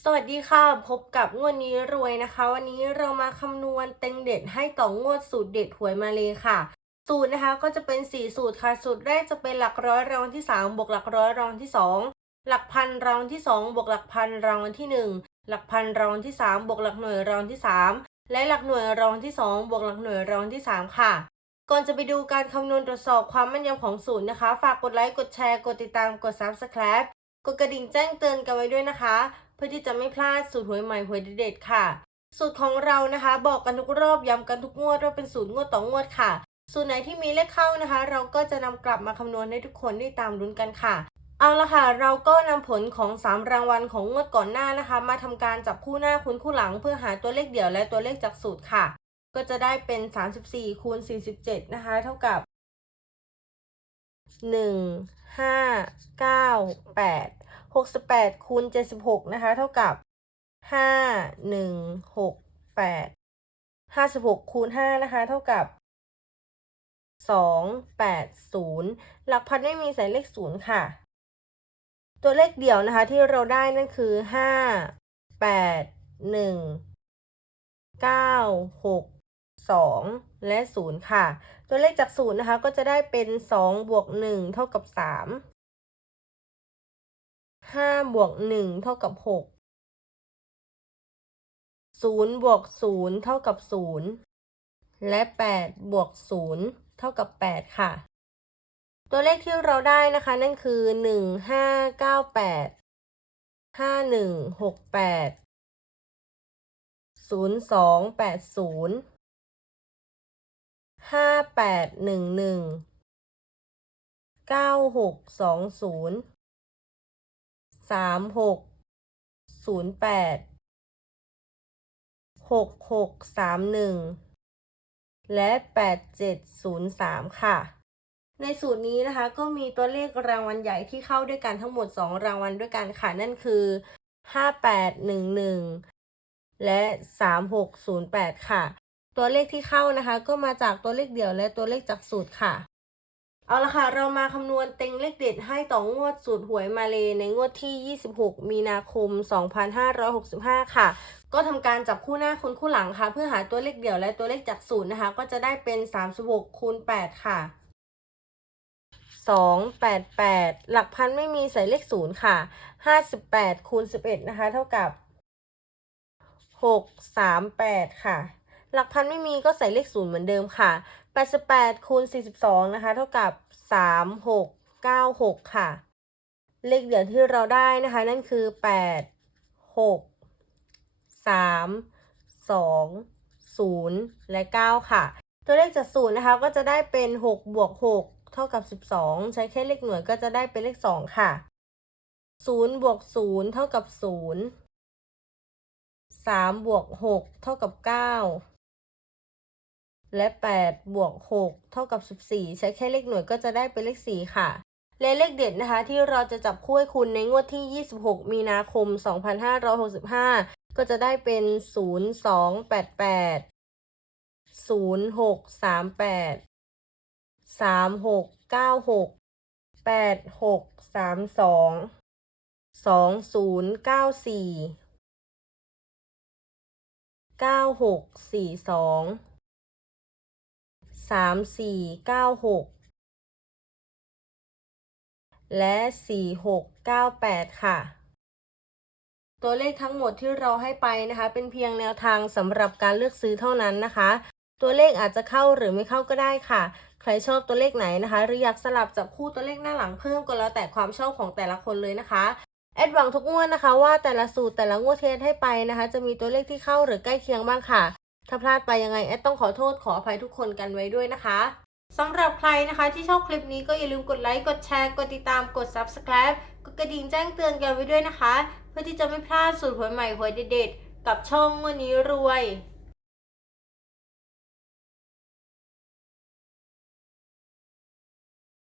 สวัสดีค่ะ พบกับงวดนี้รวยนะคะ วันนี้เรามาคำนวณเต็งเด็ดให้ต่องวดสูตรเด็ดหวยมาเลยค่ะ สูตรนะคะก็จะเป็น 4 สูตรค่ะ สูตรแรกจะเป็นหลักร้อยรางวัลที่3บวกหลักร้อยรางวัลที่ 2 หลักพันรางวัลที่2บวกหลักพันรางวัลที่ 1 หลักพันรางวัลที่3บวกหลักหน่วยรางวัลที่ 3 และหลักหน่วยรางวัลที่ 2 บวกหลักหน่วยรางวัลที่ 3 ค่ะก่อนจะไปดูการคำนวณตรวจสอบความแม่นยำของสูตรนะคะ ฝากกดไลค์ กดแชร์ กดติดตาม กด subscribe กดกระดิ่งแจ้งเตือนกันไว้ด้วยนะคะ พื่อที่จะไม่พลาดสูตรหวยใหม่หวยเด็ดค่ะ สูตรของเรานะคะ บอกกันทุกรอบย้ำกันทุกงวดว่าเป็นสูตรงวดต่องวดค่ะ สูตรไหนที่มีเลขเข้านะคะ เราก็จะนำกลับมาคำนวณให้ทุกคนได้ตามลุ้นกันค่ะ เอาละค่ะ เราก็นำผลของ 3 รางวัลของงวดก่อนหน้านะคะ มาทำการจับคู่หน้าคูณคู่หลัง เพื่อหาตัวเลขเดี่ยวและตัวเลขจากสูตรค่ะ ก็จะได้เป็น 34คูณ47 นะคะ เท่ากับ1 5 9 8 68คูณ76 นะคะ เท่ากับ 5 1 6 8 56คูณ5นะคะ เท่ากับ 2 8 0 หลักพันไม่มีใส่เลข 0 ค่ะ ตัวเลขเดี่ยวนะคะ ที่เราได้นั่นคือ 5 8 1 9 6 2 และ 0 ค่ะ ตัวเลขจาก 0 นะคะ ก็จะได้เป็น 2 บวก 1 เท่ากับ 3 5บวก1เท่ากับ6 0บวก0เท่ากับ0และ8บวก0เท่ากับ8ค่ะ ตัวเลขที่เราได้นะคะนั่นคือ1 5 9 8 5 1 6 8 0 2 8 0ห้าแปดหนึ่งหนึ่งเก้าหกสองศูนย์ สามหกศูนย์แปดหกหกสามหนึ่งและแปดเจ็ดศูนย์สามค่ะ ในสูตรนี้นะคะก็มีตัวเลขรางวัลใหญ่ที่เข้าด้วยกันทั้งหมด 2 รางวัลด้วยกันค่ะ นั่นคือ 5811 และ 3608 ค่ะ ตัวเลขที่เข้านะคะ ก็มาจากตัวเลขเดี่ยวและตัวเลขจากสูตรค่ะ เอาละค่ะ เรามาคำนวณเต็งเลขเด็ดให้ต่องวดสูตรหวยมาเลยในงวดที่ 26 มีนาคม 2565 ค่ะ ก็ทำการจับคู่หน้าคูณคู่หลังค่ะ เพื่อหาตัวเลขเดี่ยวและตัวเลขจากสูตรนะคะ ก็จะได้เป็น 36คูณ8ค่ะ 288 หลักพันไม่มีใส่เลขศูนย์ค่ะ 58คูณ11 นะคะ เท่ากับ 638 ค่ะ หลักพันไม่มีก็ใส่เลขศูนย์เหมือนเดิมค่ะ 88คูณ42นะคะ เท่ากับ 3696 ค่ะ เลขเดี่ยวที่เราได้นะคะ นั่นคือ 8 6 3 2 0 และ 9 ค่ะ ตัวเลขจากศูนย์นะคะ ก็จะได้เป็น 6 บวก 6 เท่ากับ 12 ใช้แค่เลขหน่วยก็จะได้เป็นเลข 2 ค่ะ 0 บวก 0 เท่ากับ 0 3 บวก 6 เท่ากับ 9 และ8บวก6เท่ากับ 14 ใช้แค่เลขหน่วยก็จะได้เป็นเลข 4 ค่ะ และเลขเด็ดนะคะ ที่เราจะจับคู่ให้คุณในงวดที่ 26 มีนาคม 2565 ก็จะได้เป็น 0288 0638 3696 8632 2094 9642 3496และ4698ค่ะ ตัวเลขทั้งหมดที่เราให้ไปนะคะ เป็นเพียงแนวทางสำหรับการเลือกซื้อเท่านั้นนะคะ ตัวเลขอาจจะเข้าหรือไม่เข้าก็ได้ค่ะ ใครชอบตัวเลขไหนนะคะ หรืออยากสลับจับคู่ตัวเลขหน้าหลังเพิ่มก็แล้วแต่ความชอบของแต่ละคนเลยนะคะแอดหวังทุกงวดนะคะว่าแต่ละสูตรแต่ละงวดเทสให้ไปนะคะ จะมีตัวเลขที่เข้าหรือใกล้เคียงบ้างค่ะ ถ้าพลาดไปยังไงแอดต้องขอโทษขออภัยทุกคนกันไว้ด้วยนะคะสำหรับใครนะคะที่ชอบคลิปนี้ก็อย่าลืมกดไลค์ กดแชร์ กดติดตาม กด subscribe กดกระดิ่งแจ้งเตือนกันไว้ด้วยนะคะ เพื่อที่จะไม่พลาดสูตรหวยใหม่หวยเด็ดๆกับช่องวันนี้รวย